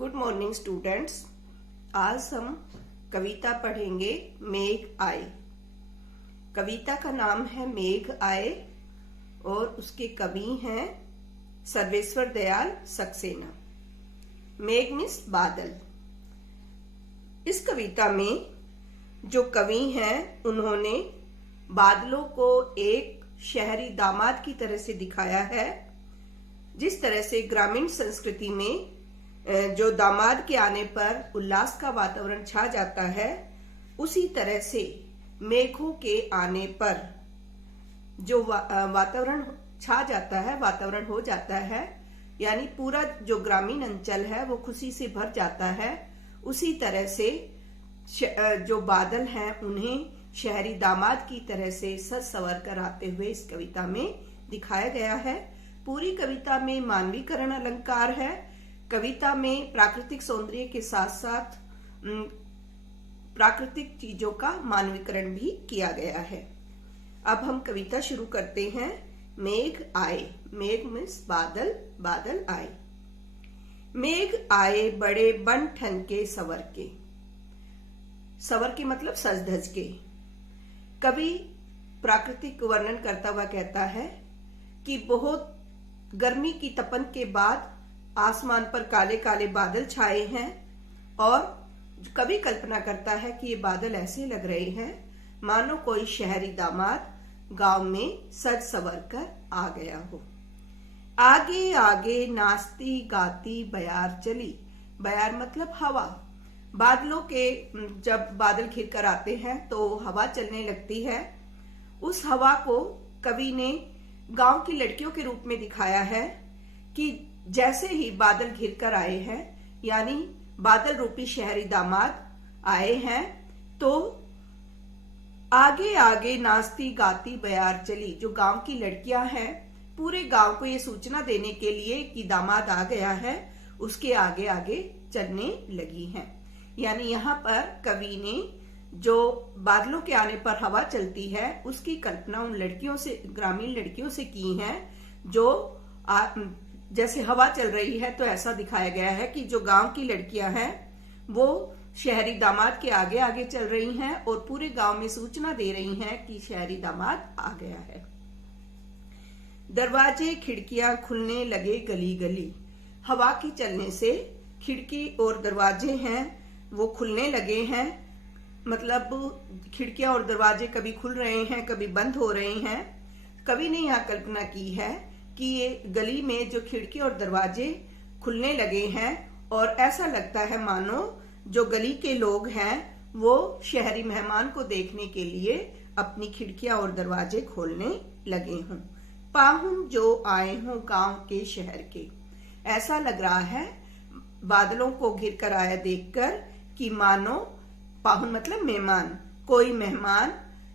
Good morning students. आज हम कविता पढ़ेंगे मेघ आए। कविता का नाम है मेघ आए और उसके कवि हैं सर्वेश्वर दयाल सक्सेना। मेघ मीन्स बादल। इस कविता में जो कवि हैं उन्होंने बादलों को एक शहरी दामाद की तरह से दिखाया है। जिस तरह से ग्रामीण संस्कृति में जो दामाद के आने पर उल्लास का वातावरण छा जाता है, उसी तरह से मेघों के आने पर जो वातावरण छा जाता है, वातावरण हो जाता है, यानी पूरा जो ग्रामीण अंचल है वो खुशी से भर जाता है। उसी तरह से जो बादल हैं उन्हें शहरी दामाद की तरह से सज संवर कर आते हुए इस कविता में दिखाया गया है। पूरी कविता में मानवीकरण अलंकार है। कविता में प्राकृतिक सौंदर्य के साथ साथ प्राकृतिक चीजों का मानवीकरण भी किया गया है। अब हम कविता शुरू करते हैं। मेघ आए। मेघ मीन्स बादल, बादल आए। मेघ आए बड़े बन ठन के सवर के। सवर के मतलब सज धज के। कवि प्राकृतिक वर्णन करता हुआ कहता है कि बहुत गर्मी की तपन के बाद आसमान पर काले काले बादल छाए हैं और कवि कल्पना करता है कि ये बादल ऐसे लग रहे हैं मानो कोई शहरी दामाद गांव में सज संवर कर आ गया हो। आगे आगे नाचती गाती बयार चली। बयार मतलब हवा। बादलों के जब बादल घिर कर आते हैं तो हवा चलने लगती है। उस हवा को कवि ने गांव की लड़कियों के रूप में दिखाया है कि जैसे ही बादल घिर कर आए हैं, यानी बादल रूपी शहरी दामाद आए हैं, तो आगे आगे नाचती गाती बयार चली। जो गांव की लड़कियां हैं पूरे गांव को ये सूचना देने के लिए कि दामाद आ गया है, उसके आगे आगे चलने लगी हैं। यानी यहाँ पर कवि ने जो बादलों के आने पर हवा चलती है उसकी कल्पना उन लड़कियों से, ग्रामीण लड़कियों से की है। जो जैसे हवा चल रही है तो ऐसा दिखाया गया है कि जो गांव की लड़कियां हैं वो शहरी दामाद के आगे आगे चल रही हैं और पूरे गांव में सूचना दे रही हैं कि शहरी दामाद आ गया है। दरवाजे खिड़कियां खुलने लगे गली गली। हवा के चलने से खिड़की और दरवाजे हैं वो खुलने लगे हैं। मतलब खिड़कियां और दरवाजे कभी खुल रहे हैं, कभी बंद हो रहे हैं। कवि ने यहाँ कल्पना की है कि ये गली में जो खिड़की और दरवाजे खुलने लगे हैं और ऐसा लगता है मानो जो गली के लोग हैं वो शहरी मेहमान को देखने के लिए अपनी खिड़कियां और दरवाजे खोलने लगे हों। पाहुन जो आए हों गांव के शहर के। ऐसा लग रहा है बादलों को घिर कर आया देखकर कि मानो पाहुन मतलब मेहमान, कोई मेहमान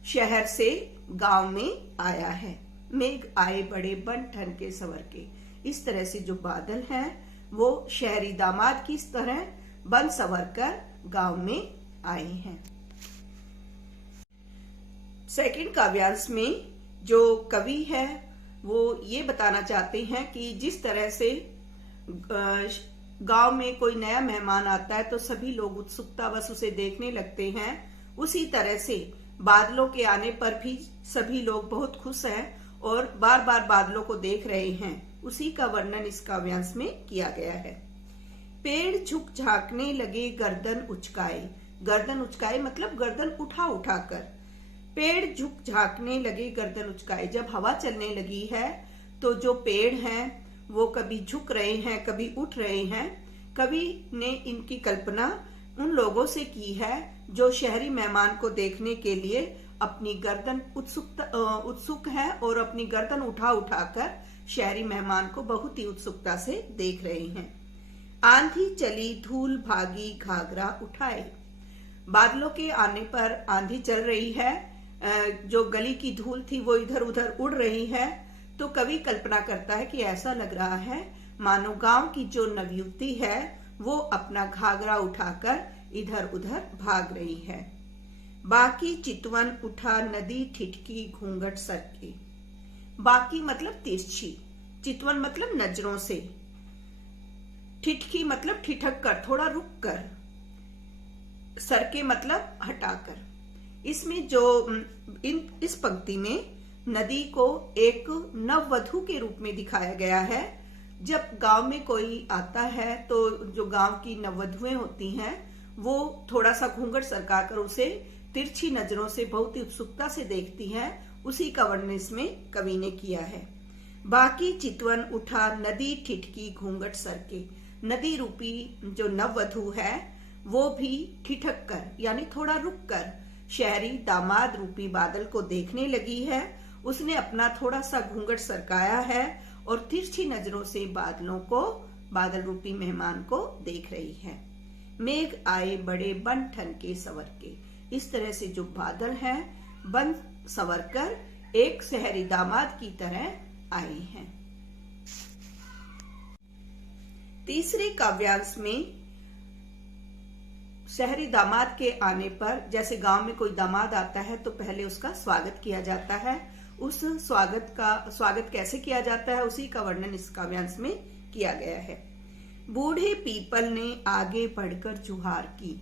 शहर से गांव में आया है। मेघ आए बड़े बन ठन के सवर के। इस तरह से जो बादल हैं वो शहरी दामाद की तरह बन संवर कर गांव में आए हैं। सेकंड काव्यांश में जो कवि है वो ये बताना चाहते हैं कि जिस तरह से गांव में कोई नया मेहमान आता है तो सभी लोग उत्सुकतावश उसे देखने लगते हैं, उसी तरह से बादलों के आने पर भी सभी लोग बहुत खुश हैं और बार बार बादलों को देख रहे हैं। उसी का वर्णन इस काव्यांश में किया गया है। पेड़ झुक झांकने लगे गर्दन उचकाए। गर्दन उचकाए मतलब गर्दन उठा उठा कर। पेड़ झुक झांकने लगे गर्दन उचकाए। जब हवा चलने लगी है तो जो पेड़ हैं वो कभी झुक रहे हैं, कभी उठ रहे हैं। कवि ने इनकी कल्पना उन लोगों से की है जो शहरी मेहमान को देखने के लिए अपनी गर्दन उत्सुक है और अपनी गर्दन उठा उठाकर शहरी मेहमान को बहुत ही उत्सुकता से देख रहे हैं। आंधी चली धूल भागी घाघरा उठाए। बादलों के आने पर आंधी चल रही है, जो गली की धूल थी वो इधर उधर उड़ रही है। तो कवि कल्पना करता है कि ऐसा लग रहा है मानो गांव की जो नवयुवती है वो अपना घाघरा उठाकर इधर उधर भाग रही है। बाकी चितवन उठा नदी ठिठकी घूंघट सरके। बाकी मतलब तिरछी, चितवन मतलब नजरों से, ठिठकी मतलब ठिठक कर, थोड़ा रुक कर। सरके मतलब हटाकर। इसमें जो इस पंक्ति में नदी को एक नववधू के रूप में दिखाया गया है। जब गांव में कोई आता है तो जो गांव की नववधुएं होती हैं वो थोड़ा सा घूंघट सरकाकर उसे तिरछी नजरों से बहुत ही उत्सुकता से देखती हैं। उसी का वर्णन इसमें कवि ने किया है। बाकी चितवन उठा नदी ठिठकी घूंघट सरके। नदी रूपी जो नववधु है वो भी ठिठक कर यानी थोड़ा रुक कर शहरी दामाद रूपी बादल को देखने लगी है। उसने अपना थोड़ा सा घूंघट सरकाया है और तिरछी नजरों से बादल रूपी मेहमान को देख रही है। मेघ आए बड़े बन ठन के संवर के। इस तरह से जो बादल हैं बन संवर कर एक शहरी दामाद की तरह आए हैं। तीसरे काव्यांश में शहरी दामाद के आने पर, जैसे गांव में कोई दामाद आता है तो पहले उसका स्वागत किया जाता है। उस स्वागत कैसे किया जाता है उसी का वर्णन इस काव्यांश में किया गया है। बूढ़े पीपल ने आगे बढ़कर जुहार की।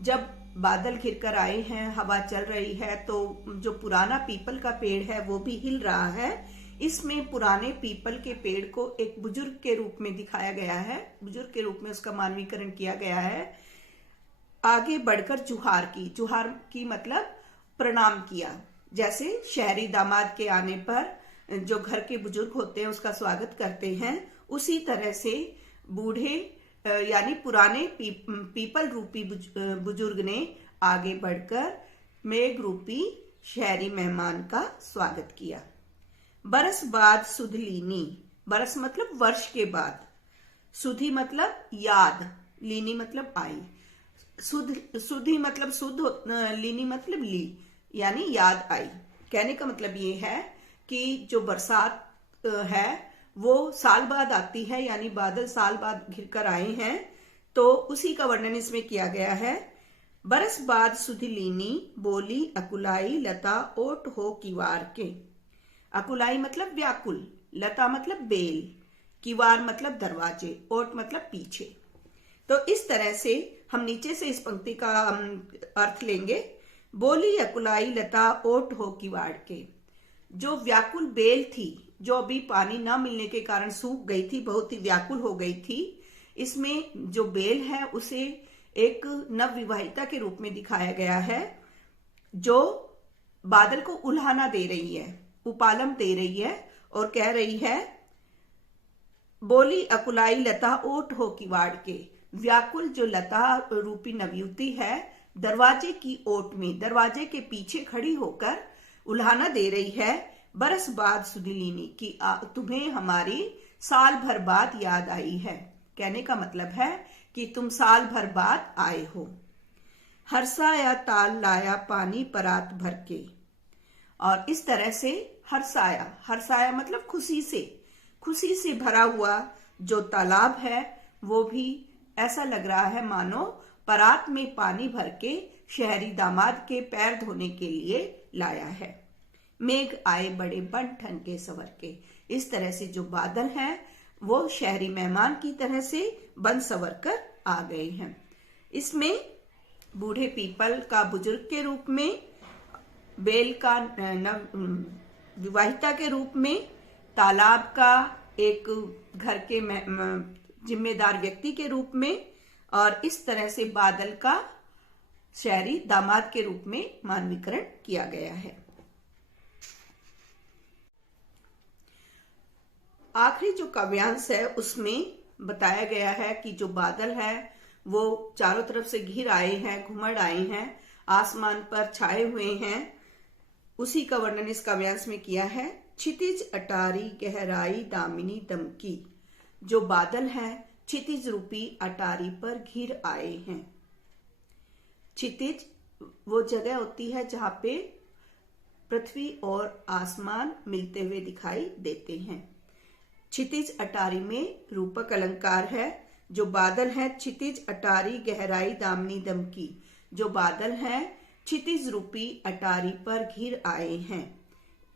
जब बादल घिरकर आए हैं, हवा चल रही है, तो जो पुराना पीपल का पेड़ है वो भी हिल रहा है। इसमें पुराने पीपल के पेड़ को एक बुजुर्ग के रूप में दिखाया गया है, बुजुर्ग के रूप में उसका मानवीकरण किया गया है। आगे बढ़कर जुहार की मतलब प्रणाम किया। जैसे शहरी दामाद के आने पर जो घर के बुजुर्ग होते हैं उसका स्वागत करते हैं, उसी तरह से बूढ़े यानी पुराने पीपल रूपी बुजुर्ग ने आगे बढ़कर मेघ रूपी शहरी मेहमान का स्वागत किया। बरस बाद सुध लीनी। बरस मतलब वर्ष के बाद, सुधी मतलब याद, लीनी मतलब आई। सुधी मतलब शुद्ध, लीनी मतलब ली यानी याद आई। कहने का मतलब ये है कि जो बरसात है वो साल बाद आती है, यानी बादल साल बाद घिरकर आए हैं, तो उसी का वर्णन इसमें किया गया है। बरस बाद सुधी लीनी बोली अकुलाई लता ओट हो किवार के। अकुलाई मतलब व्याकुल, लता मतलब बेल, किवार मतलब दरवाजे, ओट मतलब पीछे। तो इस तरह से हम नीचे से इस पंक्ति का अर्थ लेंगे। बोली अकुलाई लता ओट हो किवाड़ के। जो व्याकुल बेल थी, जो अभी पानी न मिलने के कारण सूख गई थी, बहुत ही व्याकुल हो गई थी, इसमें जो बेल है उसे एक नवविवाहिता के रूप में दिखाया गया है, जो बादल को उल्हाना दे रही है, उपालम दे रही है और कह रही है, बोली अकुलाई लता ओट हो किवाड़ के। व्याकुल जो लता रूपी नवयुवती है दरवाजे की ओट में, दरवाजे के पीछे खड़ी होकर उल्हाना दे रही है, बरस बाद सुधिलीनी की तुम्हें हमारी साल भर बाद याद आई है। कहने का मतलब है कि तुम साल भर बाद आए हो। हर्षाया ताल लाया पानी परात भर के। और इस तरह से हर्षाया मतलब खुशी से भरा हुआ जो तालाब है वो भी ऐसा लग रहा है मानो परात में पानी भर के शहरी दामाद के पैर धोने के लिए लाया है। मेघ आए बड़े बन ठन के संवर के। इस तरह से जो बादल हैं वो शहरी मेहमान की तरह से बन संवर कर आ गए हैं। इसमें बूढ़े पीपल का बुजुर्ग के रूप में, बेल का विवाहिता के रूप में, तालाब का एक घर के जिम्मेदार व्यक्ति के रूप में, और इस तरह से बादल का शहरी दामाद के रूप में मानवीकरण किया गया है। आखिरी जो काव्यांश है उसमें बताया गया है कि जो बादल है वो चारों तरफ से घिर आए हैं, घुमड़ आए हैं, आसमान पर छाए हुए हैं। उसी का वर्णन इस काव्यांश में किया है। क्षितिज अटारी गहराई दामिनी दमकी। जो बादल है क्षितिज रूपी अटारी पर घिर आए हैं। क्षितिज वो जगह होती है जहां पे पृथ्वी और आसमान मिलते हुए दिखाई देते हैं। क्षितिज अटारी में रूपक अलंकार है। जो बादल है क्षितिज अटारी गहराई दामिनी दमकी। जो बादल है क्षितिज रूपी अटारी पर घिर आए हैं।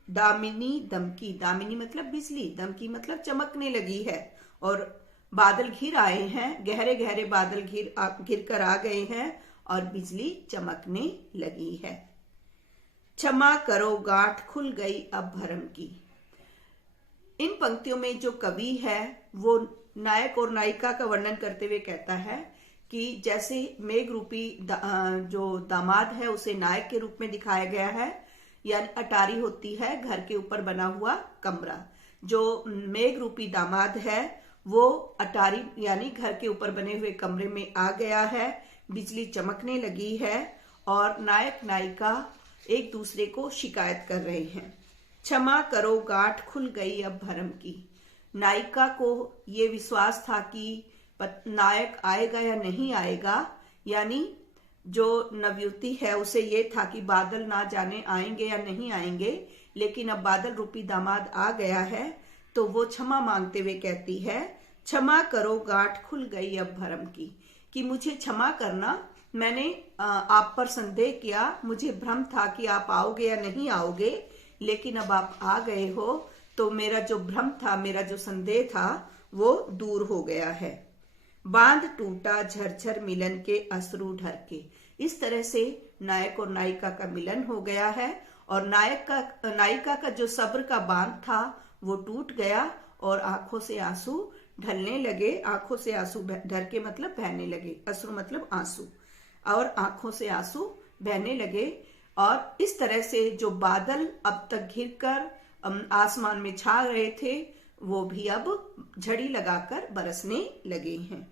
दामिनी दमकी, दामिनी मतलब बिजली, दमकी मतलब चमकने लगी है, और बादल घिर आए हैं, गहरे गहरे बादल घिर कर आ गए हैं और बिजली चमकने लगी है। क्षमा करो गांठ खुल गई अब भरम की। इन पंक्तियों में जो कवि है वो नायक और नायिका का वर्णन करते हुए कहता है कि जैसे मेघ रूपी जो दामाद है उसे नायक के रूप में दिखाया गया है, यानी अटारी होती है घर के ऊपर बना हुआ कमरा। जो मेघ रूपी दामाद है वो अटारी यानी घर के ऊपर बने हुए कमरे में आ गया है, बिजली चमकने लगी है और नायक नायिका एक दूसरे को शिकायत कर रहे हैं। क्षमा करो गांठ खुल गई अब भरम की। नायिका को ये विश्वास था कि नायक आएगा या नहीं आएगा, यानी जो नवयुवती है उसे ये था कि बादल ना जाने आएंगे या नहीं आएंगे, लेकिन अब बादल रूपी दामाद आ गया है तो वो क्षमा मांगते हुए कहती है, क्षमा करो गांठ खुल गई अब भरम की, कि मुझे क्षमा करना, मैंने आप पर संदेह किया, मुझे भ्रम था कि आप आओगे या नहीं आओगे, लेकिन अब आप आ गए हो तो मेरा जो भ्रम था, मेरा जो संदेह था वो दूर हो गया है। बांध टूटा झरझर मिलन के अश्रु ढर के। इस तरह से नायक और नायिका का मिलन हो गया है और नायिका का जो सब्र का बांध था वो टूट गया और आंखों से आंसू ढलने लगे। आंखों से आंसू ढर के मतलब बहने लगे, अश्रु मतलब आंसू, और आंखों से आंसू बहने लगे। और इस तरह से जो बादल अब तक घिरकर आसमान में छा रहे थे वो भी अब झड़ी लगाकर बरसने लगे हैं।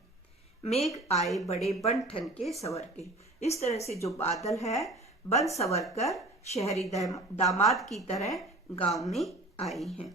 मेघ आए बड़े बन ठन के सवर के। इस तरह से जो बादल है बन सवर कर शहरी दामाद की तरह गांव में आए हैं।